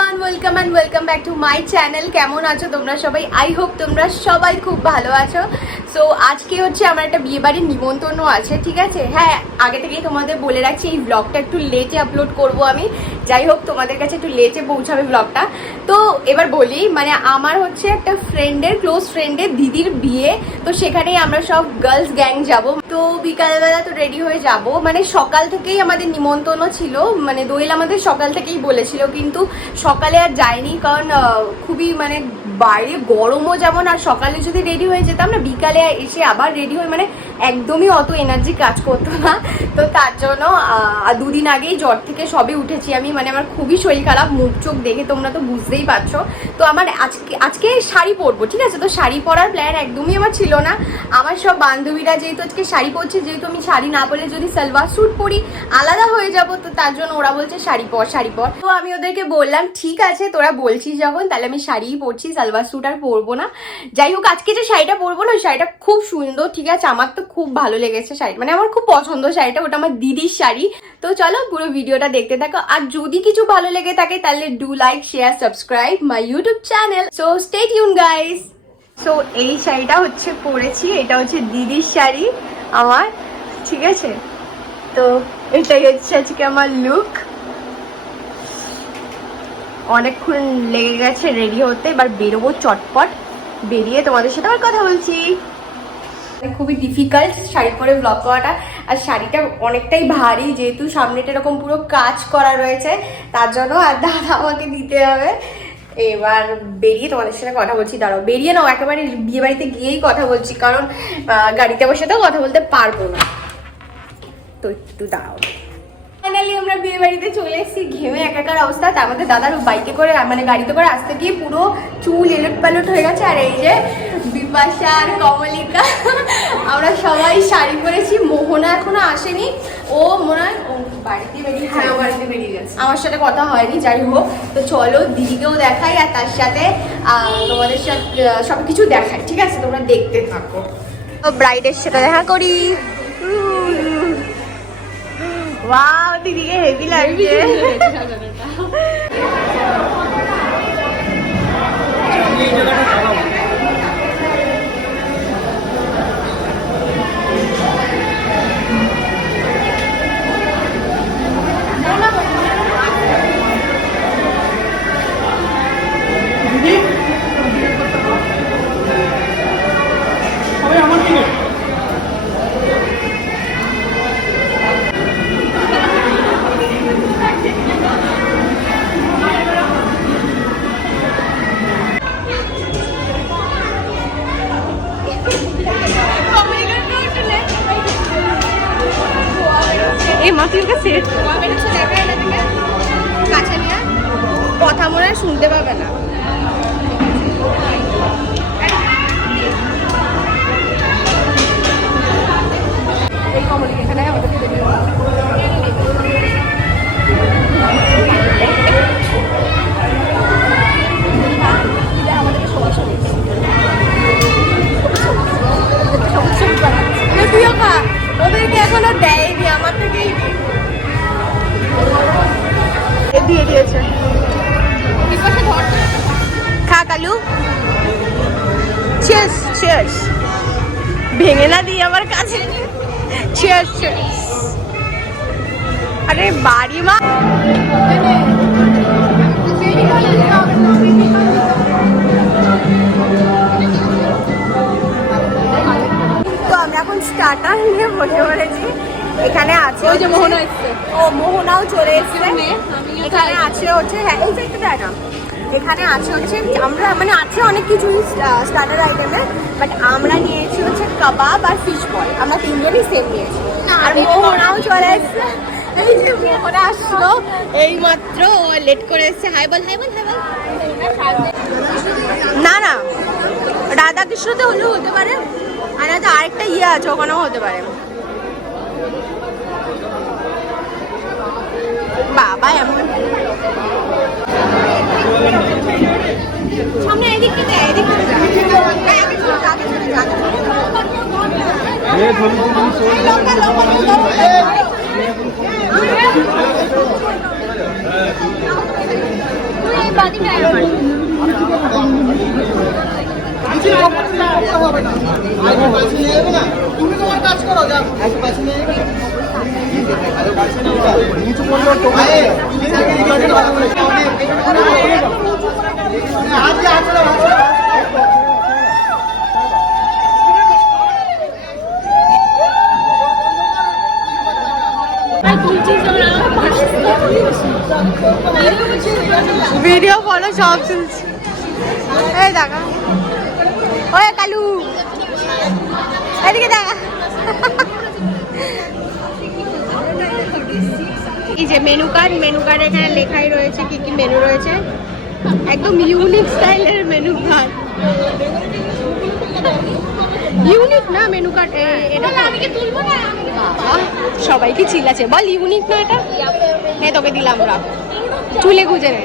Everyone, welcome and welcome back to my channel. কেমন আছো তোমরা সবাই? আই হোপ তোমরা সবাই খুব ভালো আছো। সো আজকে হচ্ছে আমার একটা বিয়ে বাড়ির নিমন্ত্রণ আছে, ঠিক আছে? হ্যাঁ, আগে থেকেই তোমাদের বলে রাখছি এই ব্লগটা একটু লেটে আপলোড করব আমি। যাই হোক, তোমাদের কাছে একটু লেটে পৌঁছাবে ব্লগটা। তো এবার বলি, মানে আমার হচ্ছে একটা ফ্রেন্ডের, ক্লোজ ফ্রেন্ডের দিদির বিয়ে। তো সেখানেই আমরা সব গার্লস গ্যাং যাব। তো বিকালবেলা তো রেডি হয়ে যাব, মানে সকাল থেকেই আমাদের নিমন্ত্রণ ছিল, মানে দোয়েল আমাদের সকাল থেকেই বলেছিল, কিন্তু সকালে আর যাইনি কারণ খুবই মানে বাইরে গরমও যেমন, আর সকালে যদি রেডি হয়ে যেতাম না, বিকালে এসে আবার রেডি হয়ে মানে একদমই অত এনার্জি কাজ করতো না। তো তার জন্য দুদিন আগেই জ্বর থেকে সবে উঠেছি আমি, মানে আমার খুবই শরীর খারাপ, মুখ চোখ দেখে তোমরা তো বুঝতেই পারছো। তো আমার আজকে শাড়ি পরবো, ঠিক আছে? তো শাড়ি পরার প্ল্যান একদমই আমার ছিল না। আমার সব বান্ধবীরা যেহেতু আজকে শাড়ি পরছে, যেহেতু আমি শাড়ি না পরলে যদি সালোয়ার স্যুট পরি আলাদা হয়ে যাব, তো তার জন্য ওরা বলছে শাড়ি পর শাড়ি পর। তো আমি ওদেরকে বললাম ঠিক আছে, তোরা বলছিস যখন, তাহলে আমি শাড়িই পরছি, সালোয়ার স্যুট আর পরবো না। যাই হোক, আজকে যে শাড়িটা পরবো না, ওই শাড়িটা খুব সুন্দর, ঠিক আছে? আমার তো খুব ভালো লেগেছে শাড়ি, মানে আমার খুব পছন্দ শাড়িটা, ওটা আমার দিদির শাড়ি। তো চলো পুরো ভিডিওটা দেখতে থাকো, আর যদি কিছু ভালো লেগে থাকে তাহলে do like, share, subscribe my YouTube channel. So stay tune guys. So এই শাড়িটা হচ্ছে পরেছি, এটা হচ্ছে দিদির শাড়ি আমার, ঠিক আছে? তো এটাই হচ্ছে আজকে আমার লুক। অনেকক্ষণ লেগে গেছে রেডি হতে, এবার বেরোবো চটপট, বেরিয়ে তোমাদের সাথে আবার কথা বলছি। খুবই ডিফিকাল্ট শাড়ি পরে ব্লগ করাটা, আর শাড়িটা অনেকটাই ভারী, যেহেতু সামনেটা এরকম পুরো কাজ করা রয়েছে, তার জন্য আর দাদা আমাকে দিতে হবে। এবার বেরিয়ে তোমাদের সাথে কথা বলছি। দাঁড়াও, বেরিয়ে নাও, একেবারে বিয়ে বাড়িতে গিয়েই কথা বলছি, কারণ গাড়িতে বসে তো কথা বলতে পারবো না। তো একটু দাঁড়াও। ফাইনালি আমরা বিয়ে বাড়িতে চলে এসেছি, ঘেমে একাকার অবস্থা। তার মধ্যে দাদার বাইকে করে, মানে গাড়িতে করে আসতে গিয়ে পুরো চুল এলট পালট হয়ে গেছে। আর এই যে বিপাশা আর কমলিকা, আমরা সবাই শাড়ি পরেছি। মোহনা এখনো আসেনি, ও মনে হয় ও বাড়িতে বেরিয়েছে, বাড়িতে বেরিয়ে গেছে, আমার সাথে কথা হয়নি। যাই হোক, তো চলো দিদিকেও দেখাই, আর তার সাথে তোমাদের সাথে সবকিছু দেখাই, ঠিক আছে? তোমরা দেখতে থাকো। তো ব্রাইডের সাথে দেখা করি। ওয়াও, দিদিকে হেভি লাগছে। কাছে নিয়ে কথা মনে হয় শুনতে পাবে না। এই কমলি এখানে আমাদেরকে দেখে তুইও খা, ওদেরকে এখনো দেয়নি, আমার থেকেই দিয়ে দিয়েছে। খা কালু, চিয়ার্স চিয়ার্স। ভেঙে না দিয়ে আমার কাছে, চিয়ার্স চিয়ার্স। আরে বাড়ি মা, তো আমরা এখন স্টার্টার নিয়ে বসে পড়েছি। এখানে আছে ওই যে মোহনা এসছে, ও মোহনাও চলে এসছে। এখানে আছে হচ্ছে, হ্যাঁ এই যে একটু দেয় না, এখানে আছে হচ্ছে আমরা মানে আছে অনেক কিছু স্টার্টার আইটেমে, বাট আমরা নিয়েছি হচ্ছে কাবাব আর ফিশ বল, আমরা তিনজনই সেম নিয়েছি। আর মোহনাও চলে এসছে, এই যে মোহনা আসলো এই মাত্র, লেট করে এসছে। হাই বল, হাই বল, হাই বল। না না, রাধাকৃষ্ণতে হলেও হতে পারে, আর আরেকটা ইয়ে আছে, ওখানেও হতে পারে। বাবা এমন সামনে এদিক থেকে এদিক থেকে তুমি তোমার কাজ করো, যাও ভিডিও ফলো সব চলছে। এই দেখা ওই কালু, এদিকে দেখা। এই যে মেনু কার্ড এখানে লেখাই রয়েছে কি কি মেনু রয়েছে, একদম ইউনিক স্টাইলের মেনু কার্ড। ইউনিক না মেনু কার্ড, এটা আমি কি তুলবো না? সবাইকে চিল্লাছে, বল ইউনিক না এটা? হ্যাঁ তোকে দিলাম, রাখ চুলে গুজে নে।